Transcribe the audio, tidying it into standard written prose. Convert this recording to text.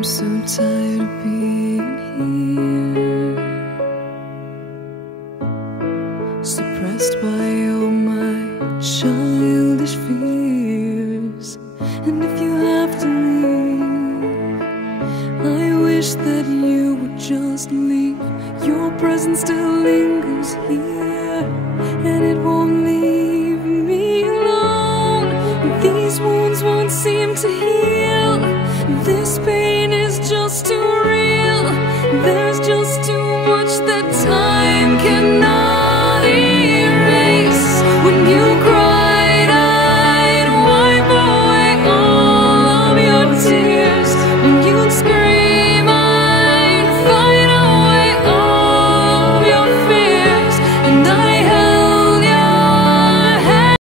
I'm so tired of being here, suppressed by all my childish fears. And if you have to leave, I wish that you would just leave. Your presence still lingers here, and it won't leave me alone. These wounds won't seem to heal. This pain is just too real. There's just